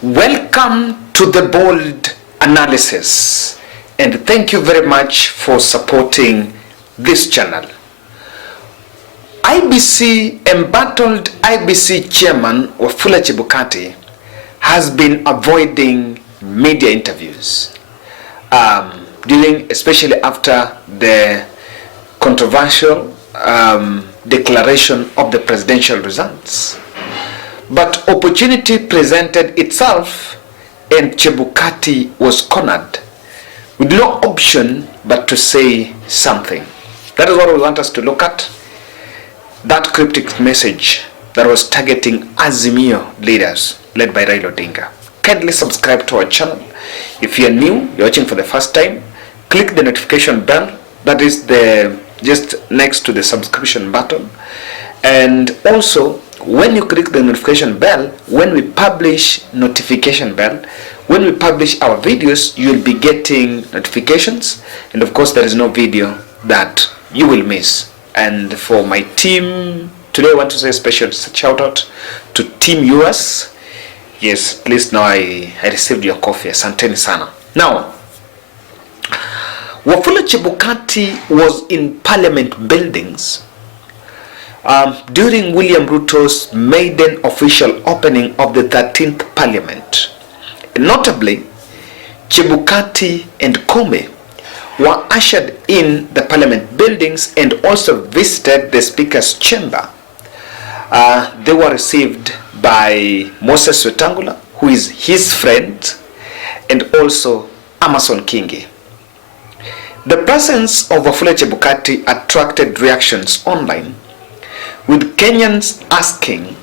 Welcome to the Bold Analysis, and thank you very much for supporting this channel. Embattled IBC chairman Wafula Chebukati has been avoiding media interviews especially after the controversial declaration of the presidential results. But opportunity presented itself and Chebukati was cornered with no option but to say something. That is what we want us to look at. That cryptic message that was targeting Azimio leaders led by Raila Odinga. Kindly subscribe to our channel. If you are new, you're watching for the first time, click the notification bell that is just next to the subscription button. And also, when you click the notification bell, when we publish our videos, you'll be getting notifications. And of course, there is no video that you will miss. And for my team, today I want to say a special shout out to Team US. Yes, please know I received your coffee. Asanteni sana. Now, Wafula Chebukati was in Parliament buildings during William Ruto's maiden official opening of the 13th Parliament. Notably, Chebukati and Kome were ushered in the Parliament buildings and also visited the Speaker's chamber. They were received by Moses Wetangula, who is his friend, and also Amason Kingi. The presence of Wafula Chebukati attracted reactions online, with Kenyans asking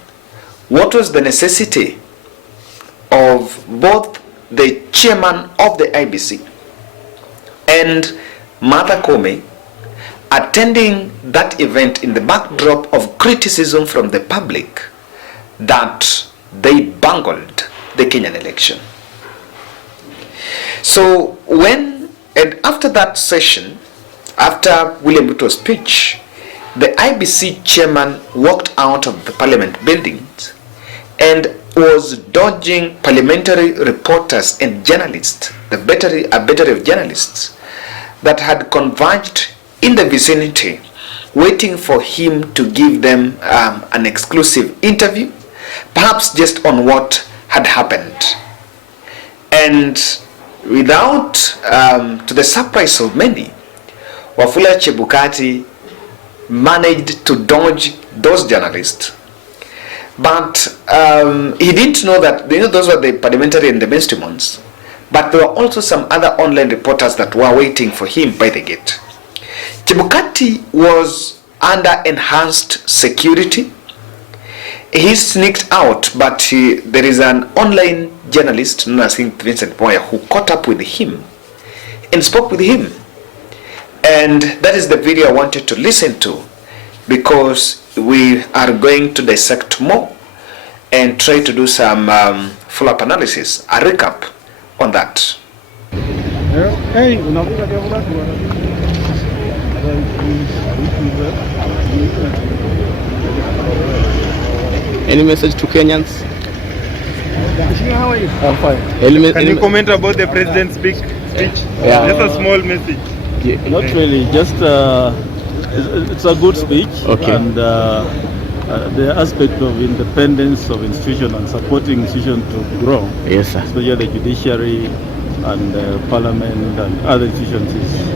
what was the necessity of both the chairman of the IBC and Martha Koome attending that event in the backdrop of criticism from the public that they bungled the Kenyan election. So after that session, after William Ruto's speech, the IBC chairman walked out of the Parliament buildings and was dodging parliamentary reporters and journalists, a battery of journalists that had converged in the vicinity, waiting for him to give them an exclusive interview, perhaps just on what had happened. And without, to the surprise of many, Wafula Chebukati managed to dodge those journalists. But he didn't know that, those were the parliamentary and the mainstream ones. But there were also some other online reporters that were waiting for him by the gate. Chebukati was under enhanced security. He sneaked out, but there is an online journalist known as Vincent Moya who caught up with him and spoke with him. And that is the video I wanted to listen to, because we are going to dissect more and try to do some follow-up analysis, a recap on that. Any message to Kenyans? How are you? I'm fine. Can you comment about the president's speech? Yeah. Just a small message. Yeah. Not really, just it's a good speech. Okay. And the aspect of independence of institution and supporting institution to grow, Yes, sir. especially the judiciary and parliament and other institutions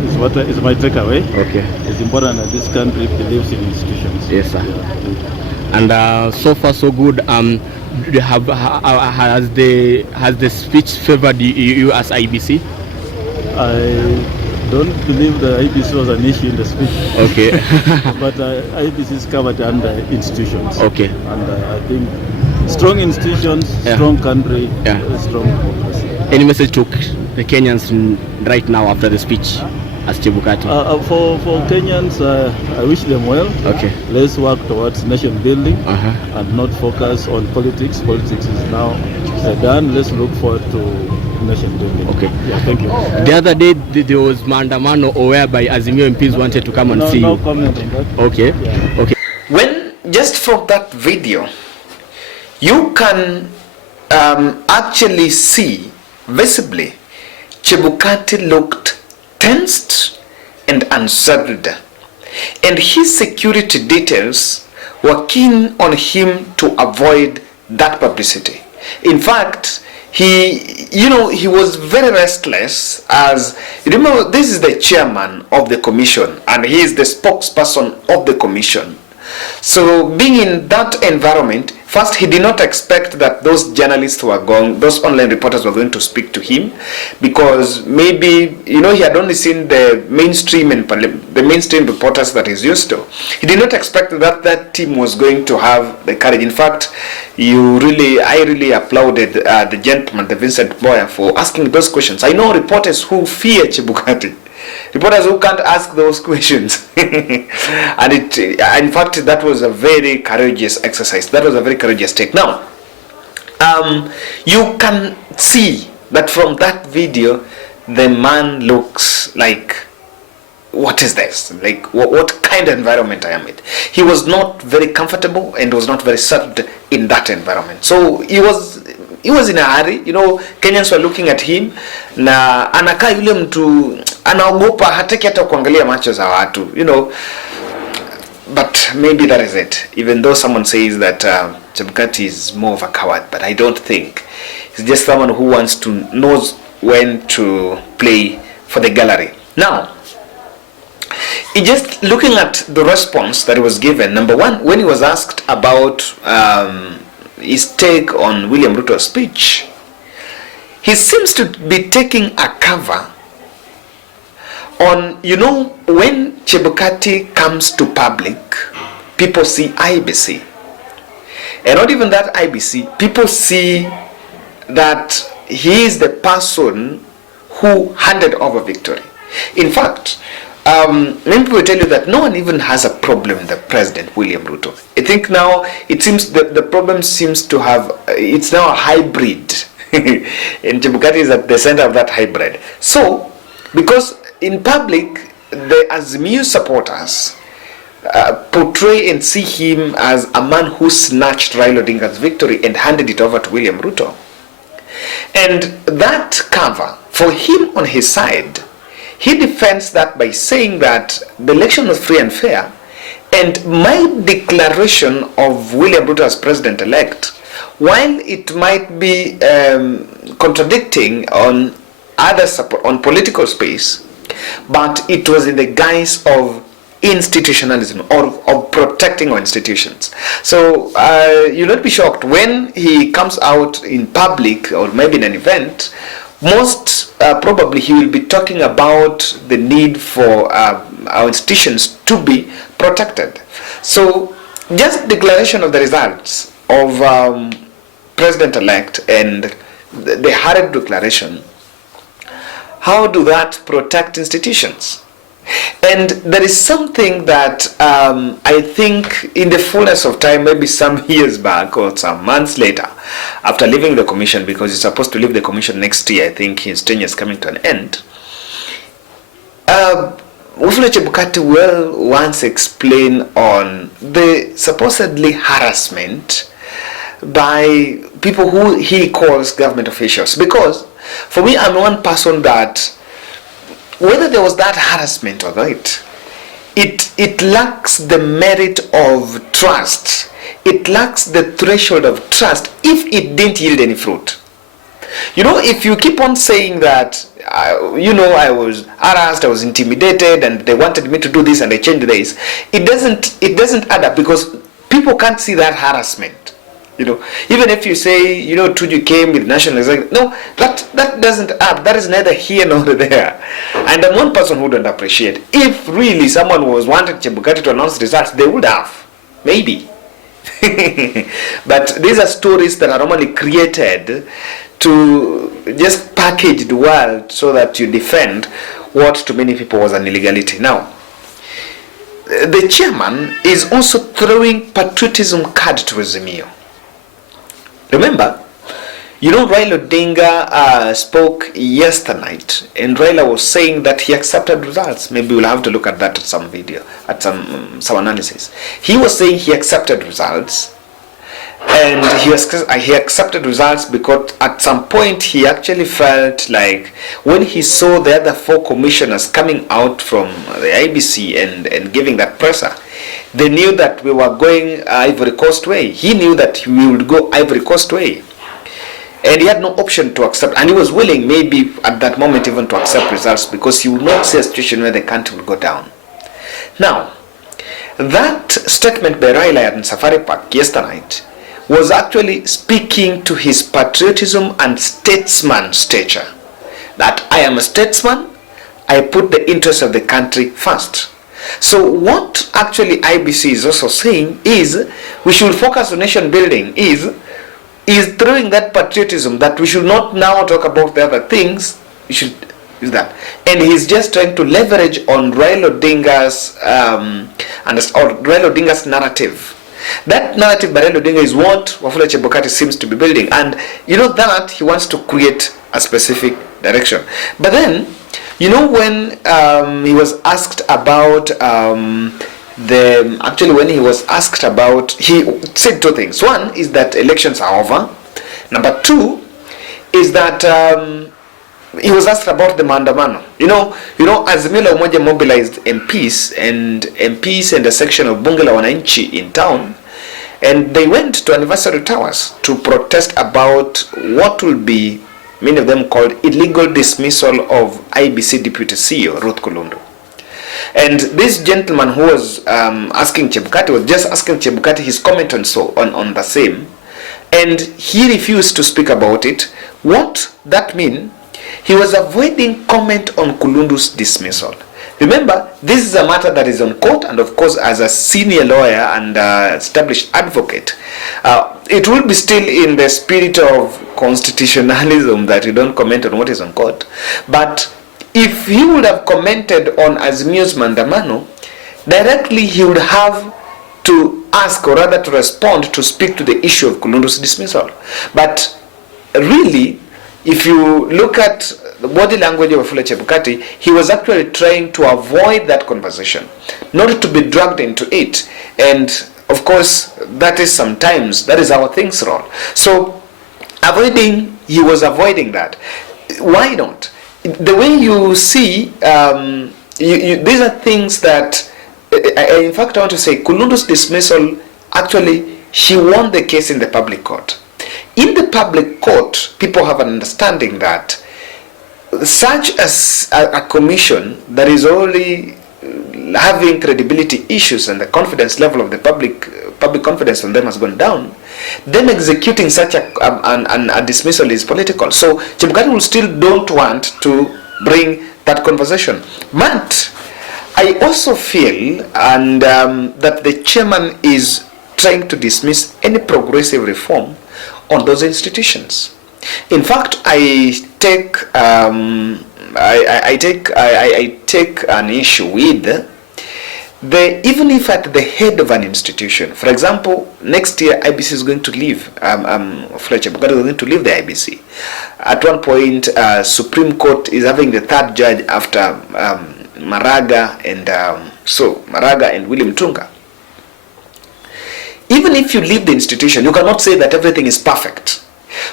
is my takeaway. Okay. It's important that this country believes in institutions. Yes, sir. Yeah. And so far so good. Has the speech favored you as IBC? I don't believe the IBC was an issue in the speech. Okay. But IBC is covered under institutions. Okay. And I think strong institutions, strong country, strong democracy. Any message to the Kenyans right now after the speech as Chebukati? For Kenyans, I wish them well. Okay. Let's work towards nation building and not focus on politics. Politics is now done. Let's look forward to nation building. Okay. Yeah, thank you. The other day there was maandamano whereby Azimio MPs wanted to come and see you. No comment on that. Okay. Yeah. Okay. When just from that video, you can actually see visibly Chebukati looked tensed and unsettled, and his security details were keen on him to avoid that publicity. In fact, he was very restless, as you remember, this is the chairman of the commission and he is the spokesperson of the commission. So being in that environment, first, he did not expect that those journalists were going, those online reporters were going to speak to him, because maybe, he had only seen the mainstream and the mainstream reporters that he's used to. He did not expect that that team was going to have the courage. In fact, I really applauded the gentleman, the Vincent Boyer, for asking those questions. I know reporters who fear Chebukati. Reporters who can't ask those questions. And in fact, that was a very courageous exercise. That was a very courageous take. Now, you can see that from that video, the man looks like, what is this? Like, what kind of environment I am in? He was not very comfortable and was not very settled in that environment. So he was in a hurry. Kenyans were looking at him, na anakaa yule mtu anaogopa, hataki hata kuangalia macho za watu, but maybe that is it. Even though someone says that Chebukati is more of a coward, but I don't think. He's just someone who knows when to play for the gallery. Now, just looking at the response that he was given, number one, when he was asked about his take on William Ruto's speech, he seems to be taking a cover on, when Chebukati comes to public, people see IBC. And not even that IBC, people see that he is the person who handed over victory. In fact, many people will tell you that no one even has a problem with the President William Ruto. I think now it seems that the problem seems to have, it's now a hybrid. And Chebukati is at the center of that hybrid. So, because in public, the Azimio supporters portray and see him as a man who snatched Raila Odinga's victory and handed it over to William Ruto. And that cover, for him on his side, he defends that by saying that the election was free and fair, and my declaration of William Ruto as president-elect, while it might be contradicting on on political space, but it was in the guise of institutionalism or of protecting our institutions. So you'll not be shocked when he comes out in public or maybe in an event. Most probably he will be talking about the need for our institutions to be protected. So just declaration of the results of president-elect and the hurried declaration, how do that protect institutions? And there is something that I think in the fullness of time, maybe some years back or some months later, after leaving the commission, because he's supposed to leave the commission next year, I think his tenure is coming to an end, Wafula Chebukati will once explain on the supposedly harassment by people who he calls government officials. Because for me, I'm one person that whether there was that harassment or not, it lacks the merit of trust. It lacks the threshold of trust if it didn't yield any fruit. If you keep on saying that, I was harassed, I was intimidated, and they wanted me to do this and I changed this, it doesn't add up, because people can't see that harassment. Even if you say, Tuju came with national executive, no, that doesn't add. That is neither here nor there. And I'm one person who don't appreciate. If really someone was wanting Chebukati to announce results, they would have. Maybe. But these are stories that are normally created to just package the world so that you defend what to many people was an illegality. Now, the chairman is also throwing patriotism card to Azimio. Remember, Raila Odinga spoke yesterday night, and Raila was saying that he accepted results. Maybe we'll have to look at that at some video, at some analysis. He was saying he accepted results, And he accepted results because at some point he actually felt like when he saw the other 4 commissioners coming out from the IBC and giving that pressure, they knew that we were going Ivory Coast way. He knew that we would go Ivory Coast way. And he had no option to accept, and he was willing maybe at that moment even to accept results because he would not see a situation where the country would go down. Now, that statement by Raila in Safari Park yesterday night was actually speaking to his patriotism and statesman stature. That I am a statesman, I put the interests of the country first. So what actually IBC is also saying is we should focus on nation building is throwing that patriotism that we should not now talk about the other things, we should use that. And he's just trying to leverage on Raila Odinga's narrative. That narrative by Raila Odinga is what Wafula Chebukati seems to be building, and you know that he wants to create a specific direction. But then, you know, when he was asked about he said 2 things. One is that elections are over. Number 2 is that he was asked about the maandamano. You know, Azimio la Umoja mobilized MPs and a section of Bunge la Wananchi in town, and they went to Anniversary Towers to protest about what will be, many of them called, illegal dismissal of IBC Deputy CEO Ruto. And this gentleman who was asking Chebukati was just asking Chebukati his comment on the same, and he refused to speak about it. What that mean? He was avoiding comment on Kulundu's dismissal. Remember, this is a matter that is on court, and of course, as a senior lawyer and established advocate, it will be still in the spirit of constitutionalism that you don't comment on what is on court. But if he would have commented on Azimio's maandamano, directly he would have to ask, or rather to respond, to speak to the issue of Kulundu's dismissal. But really, if you look at the body language of Wafula Chebukati, he was actually trying to avoid that conversation, not to be dragged into it. And of course, that is how things roll. So he was avoiding that. Why not? The way you see, these are things that, in fact, I want to say, Kulundu's dismissal, actually, she won the case in the public court. In the public court, people have an understanding that such as a commission that is already having credibility issues and the confidence level of the public confidence on them has gone down, them executing such a dismissal is political. So Chebukati will still don't want to bring that conversation. But I also feel that the chairman is trying to dismiss any progressive reform on those institutions. In fact, I take an issue with even if at the head of an institution, for example, next year IBC is going to leave. Fletcher Chebukati is going to leave the IBC. At one point, Supreme Court is having the 3rd judge after Maraga and William Tunga. Even if you leave the institution, you cannot say that everything is perfect.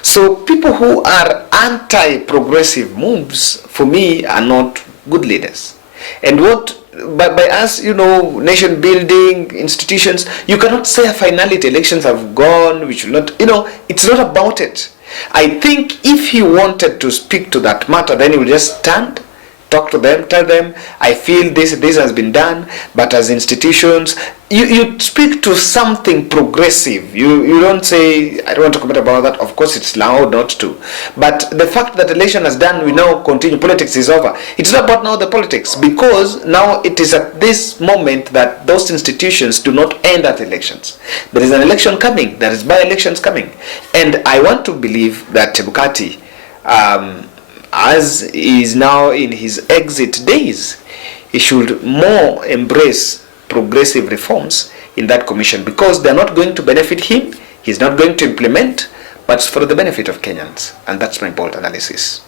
So people who are anti-progressive moves, for me, are not good leaders. And by us, nation building, institutions, you cannot say a finality, elections have gone, we should not, it's not about it. I think if he wanted to speak to that matter, then he would just stand, talk to them, tell them, I feel this has been done, but as institutions, you speak to something progressive. You don't say, I don't want to comment about that. Of course, it's loud not to. But the fact that election is done, we now continue, politics is over. It's not about now the politics, because now it is at this moment that those institutions do not end at elections. There is an election coming, there is by-elections coming. And I want to believe that Chebukati, as he is now in his exit days, he should more embrace progressive reforms in that commission, because they're not going to benefit him, he's not going to implement, but it's for the benefit of Kenyans. And that's my bold analysis.